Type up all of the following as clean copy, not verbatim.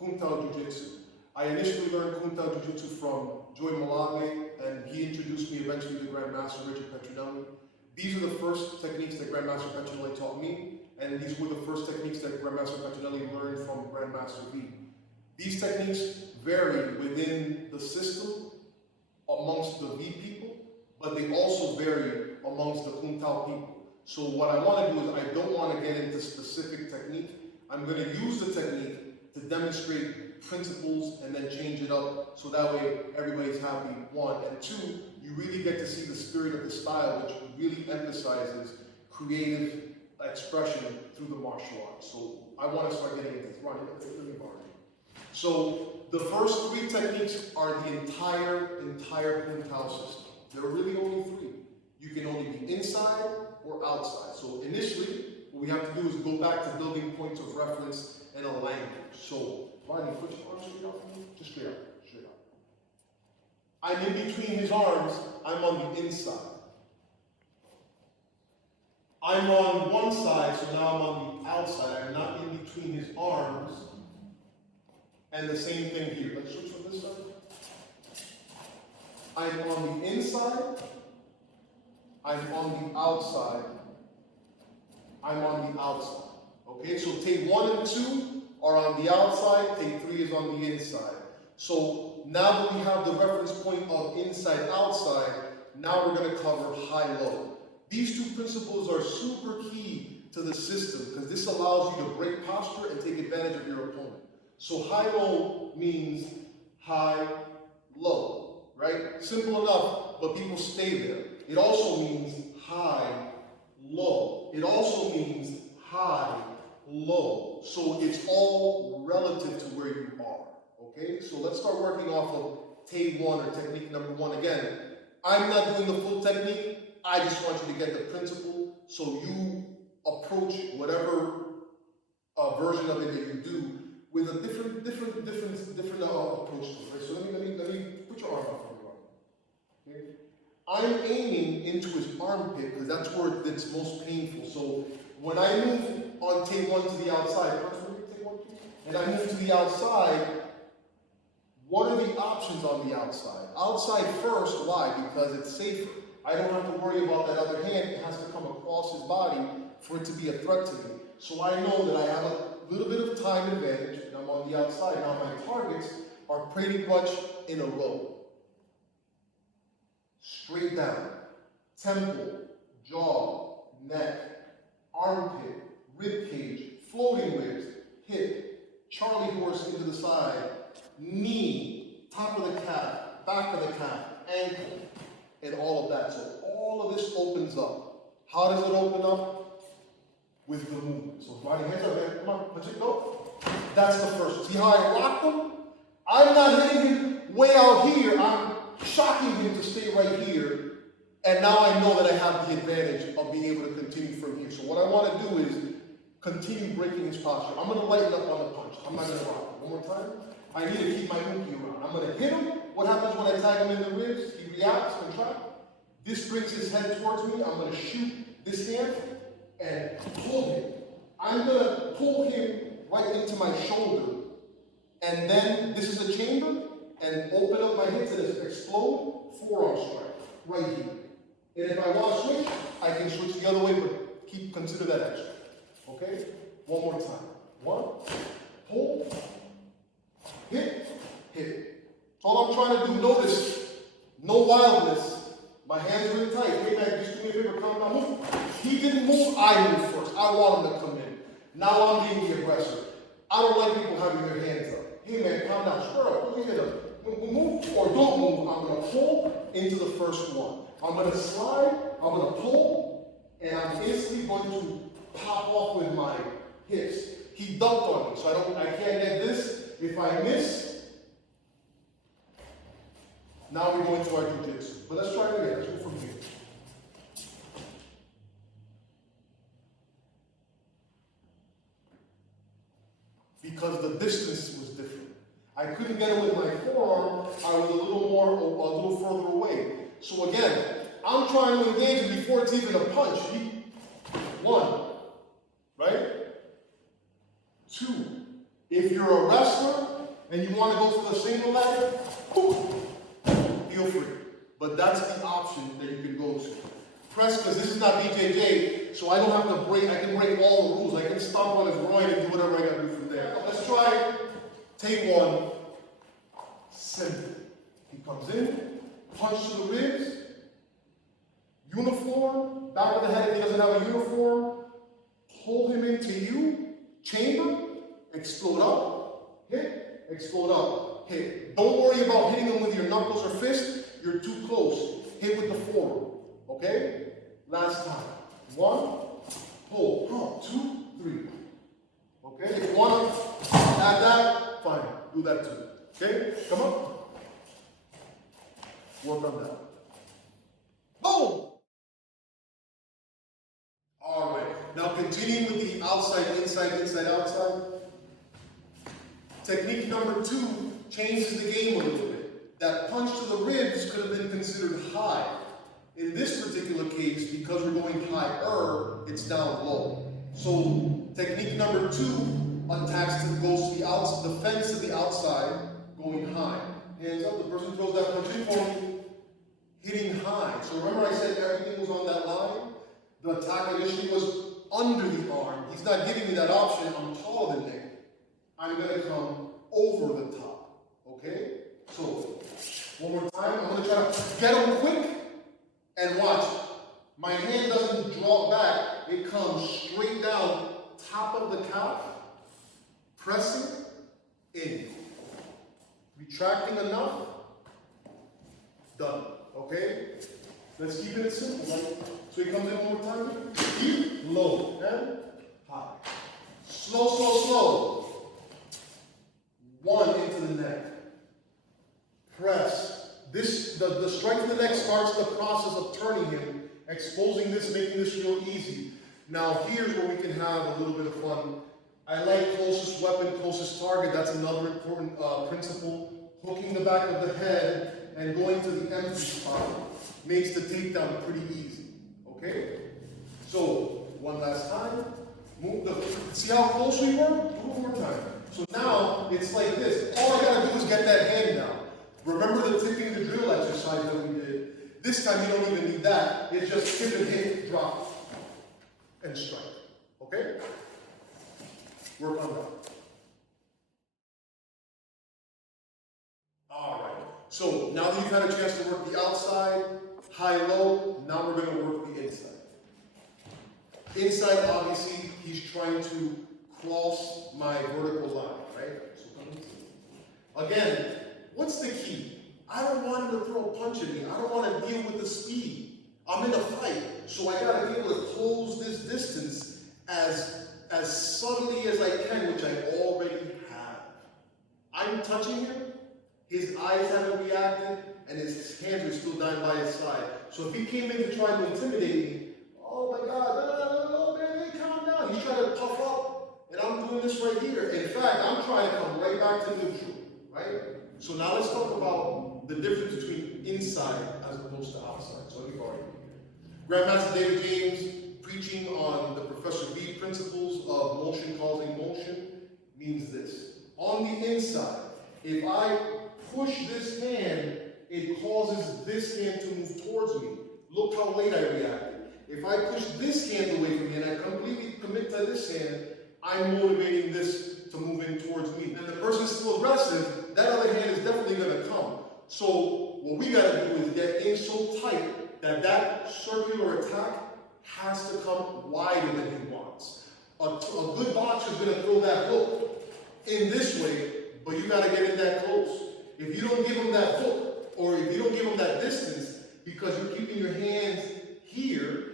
Kuntao Jiu Jitsu. I initially learned Kuntao Jiu Jitsu from Joy Malage, and he introduced me eventually to Grandmaster Richard Petronelli. These are the first techniques that Grandmaster Petronelli taught me, and these were the first techniques that Grandmaster Petronelli learned from Grandmaster V. These techniques vary within the system amongst the V people, but they also vary amongst the Kuntao people. So what I want to do is I don't want to get into specific technique. I'm going to use the technique to demonstrate principles and then change it up so that way everybody's happy, one. And two, you really get to see the spirit of the style, which really emphasizes creative expression through the martial arts. So I want to start getting into this. Ronnie, let me borrow you. So the first three techniques are the entire Kuntao system. There are really only three. You can only be inside or outside. So initially, what we have to do is go back to building points of reference and a language. So, Ronnie, put your arms straight out for me. Just straight out, straight out. I'm in between his arms. I'm on the inside. I'm on one side, so now I'm on the outside. I'm not in between his arms. And the same thing here. Let's switch from this side. I'm on the inside. I'm on the outside. I'm on the outside. Okay, so tape 1 and 2 are on the outside, tape 3 is on the inside. So now that we have the reference point of inside, outside, now we're going to cover high-low. These two principles are super key to the system because this allows you to break posture and take advantage of your opponent. So high-low means high-low, right? Simple enough, but people stay there. It also means high-low. It also means high-low. So it's all relative to where you are, okay? So let's start working off of tape 1 or technique number 1. Again, I'm not doing the full technique. I just want you to get the principle so you approach whatever version of it that you do with a different approach to it, right? So let me put your arm out for me, okay? I'm aiming into his armpit because that's where it's most painful. So when I move on tape 1 to the outside, and I move to the outside, what are the options on the outside? Outside first, why? Because it's safer. I don't have to worry about that other hand. It has to come across his body for it to be a threat to me. So I know that I have a little bit of time advantage, and I'm on the outside. Now my targets are pretty much in a row. Straight down, temple, jaw, neck, armpit, rib cage, floating ribs, hip, Charlie horse into the side, knee, top of the calf, back of the calf, ankle, and all of that. So all of this opens up. How does it open up? With the movement. So body hands up, man. Come on, let's go. That's the first. See how I rock them? I'm not hitting him way out here. I'm shocking him to stay right here. And now I know that I have the advantage of being able to continue from here. So what I want to do is continue breaking his posture. I'm going to lighten up on the punch. I'm not going to rock him. One more time. I need to keep my mookie around. I'm going to hit him. What happens when I tag him in the ribs? He reacts, contract. This brings his head towards me. I'm going to shoot this hand and pull him. I'm going to pull him right into my shoulder. And then this is a chamber. And open up my hips and explode. Forearm strike. Right here. And if I want to switch, I can switch the other way, but consider that extra. Okay? One more time. 1, pull, hit, hit. That's all I'm trying to do. Notice, no wildness. My hands are really tight. Hey man, just do me a favor, come down, move. He didn't move, I moved first. I want him to come in. Now I'm being the aggressor. I don't like people having their hands up. Hey man, calm down, square up, put your head up. Move or don't move. I'm going to pull into the first one. I'm going to slide, I'm going to pull, and I'm instantly going to pop off with my hips. He dunked on me, so I can't get this. If I miss, now we go into our Jiu Jitsu. But let's try it again. Let's go from here. Because the distance was different. I couldn't get it with my forearm. I was a little further away. So again, I'm trying to engage him before it's even a punch. 1, right? 2, If you're a wrestler and you want to go for the single leg, feel free. But that's the option that you can go to. Press, because this is not BJJ, so I don't have to break, I can break all the rules. I can stomp on his groin and do whatever I got to do from there. Let's try, take one, simple. He comes in, punch to the ribs, uniform, back of the head if he doesn't have a uniform, pull him into you, chamber, explode up, hit, explode up, hit. Don't worry about hitting him with your knuckles or fist, you're too close. Hit with the forearm, okay? Last time. 1, pull, 2, 3. Okay, if you want to add that, fine, do that too. Okay, come on. Work on that. Boom! All right, now continuing with the outside, inside, inside, outside. Technique number 2 changes the game a little bit. That punch to the ribs could have been considered high. In this particular case, because we're going higher, it's down low. So technique number 2 attacks goes to the fence to the outside, going high. Hands up, the person throws that punch in for me, hitting high. So remember I said everything was on that line? The attack initially was under the arm. He's not giving me that option. I'm taller than Nick. I'm going to come over the top. Okay? So, one more time. I'm going to try to get him quick and watch. My hand doesn't draw back. It comes straight down, top of the calf, pressing in. Retracting enough. Done. Okay? Let's keep it simple. Right? So he comes in one more time. Deep, low, and high. Slow, slow, slow. 1 into the neck. Press. The strike to the neck starts the process of turning him, exposing this, making this real easy. Now here's where we can have a little bit of fun. I like closest weapon, closest target. That's another important principle. Hooking the back of the head and going to the empty spot makes the takedown pretty easy. Okay? So, one last time. See how close we were? Do it one more time. So now, it's like this. All I gotta do is get that hand down. Remember the tipping the drill exercise that we did? This time you don't even need that. It's just tip and hit, drop, and strike. Okay? Work on that. All right. So now that you've had a chance to work the outside, high-low, now we're going to work the inside. Inside, obviously, he's trying to cross my vertical line, right? So again, what's the key? I don't want him to throw a punch at me. I don't want to deal with the speed. I'm in a fight, so I got to be able to close this distance as subtly as I can, which I already have. I'm touching him. His eyes haven't reacted, and his hands are still down by his side. So if he came in to try to intimidate me, oh my God, no, baby, calm down. He's trying to puff up, and I'm doing this right here. In fact, I'm trying to come right back to neutral, right? So now let's talk about the difference between inside as opposed to outside. So let me go right here. Grandmaster David James, preaching on the Professor V principles of motion causing motion, means this. On the inside, if I push this hand, it causes this hand to move towards me. Look how late I reacted. If I push this hand away from me and I completely commit to this hand, I'm motivating this to move in towards me. And the person's still aggressive, that other hand is definitely going to come. So what we got to do is get in so tight that that circular attack has to come wider than he wants. A good boxer is going to throw that hook in this way, but you got to get in that close. If you don't give him that hook, or if you don't give him that distance, because you're keeping your hands here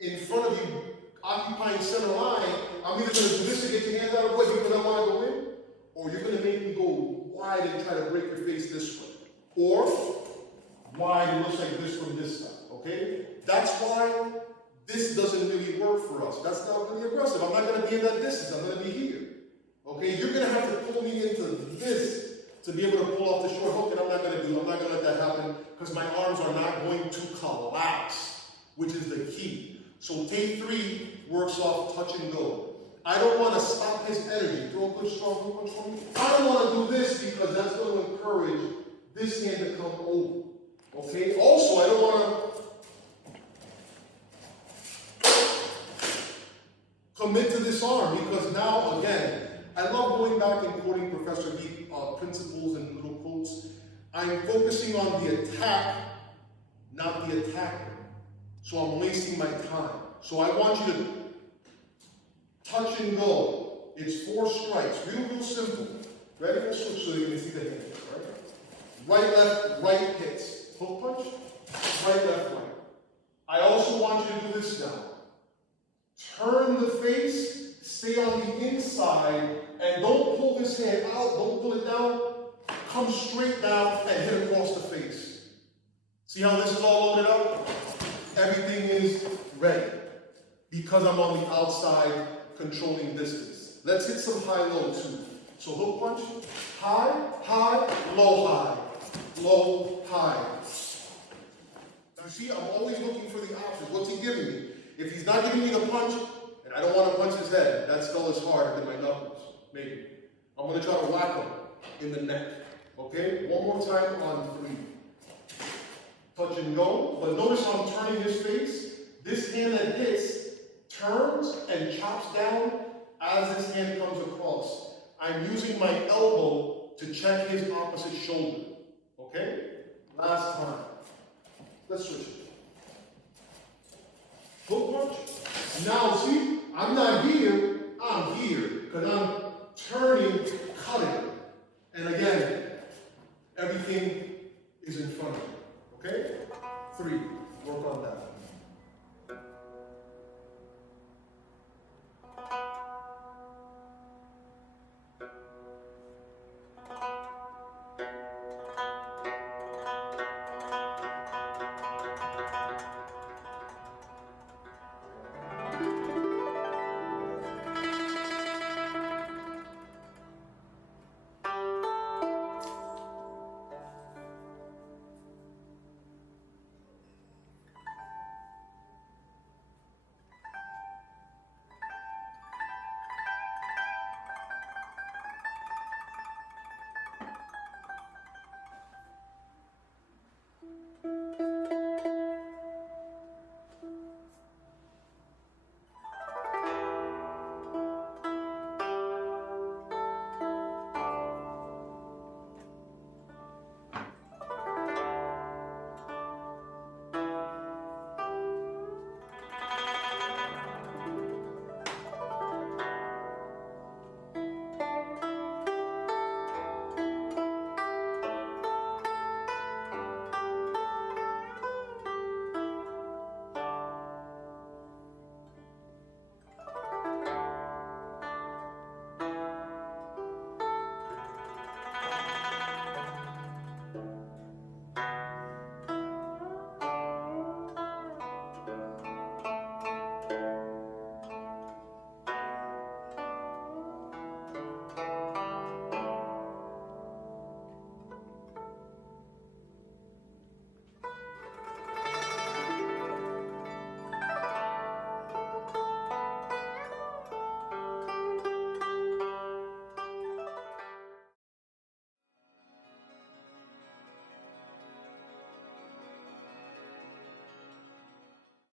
in front of you, occupying center line, I'm either going to do this to get your hands out of the way because I want to go in, or you're going to make me go wide and try to break your face this way. Or wide and looks like this from this side, okay? That's why this doesn't really work for us. That's not really aggressive. I'm not going to be in that distance. I'm going to be here. Okay, you're going to have to pull me into this to be able to pull off the short hook, and I'm not going to do. I'm not going to let that happen because my arms are not going to collapse, which is the key. So tape 3 works off touch and go. I don't want to stop his energy. Throw a good strong hook punch for me. I don't want to do this because that's going to encourage this hand to come over. Okay? Also, I don't want to commit to this arm because now, again, I love going back and quoting Professor V principles and little quotes. I'm focusing on the attack, not the attacker. So I'm wasting my time. So I want you to touch and go. It's 4 strikes. Real simple. Ready? Let's switch so you can see the hand. Right, left, right hits. Hook punch. Right, left, right. I also want you to do this now. Turn the face, stay on the inside, and don't pull this hand out, don't pull it down. Come straight down and hit across the face. See how this is all loaded up? Everything is ready. Because I'm on the outside controlling distance. Let's hit some high-low too. So hook punch, high, high, low, high. Low, high. Now see, I'm always looking for the options. What's he giving me? If he's not giving me the punch, and I don't want to punch his head, that skull is harder than my knuckles. Maybe. I'm going to try to whack him in the neck. Okay? One more time on 3. Touch and go. But notice how I'm turning his face. This hand that hits turns and chops down as this hand comes across. I'm using my elbow to check his opposite shoulder. Okay? Last time. Let's switch it. Hook punch. Now see, I'm not here, I'm here. Because I'm turning, cutting. And again, everything is in front of you. Okay? 3. Work on that.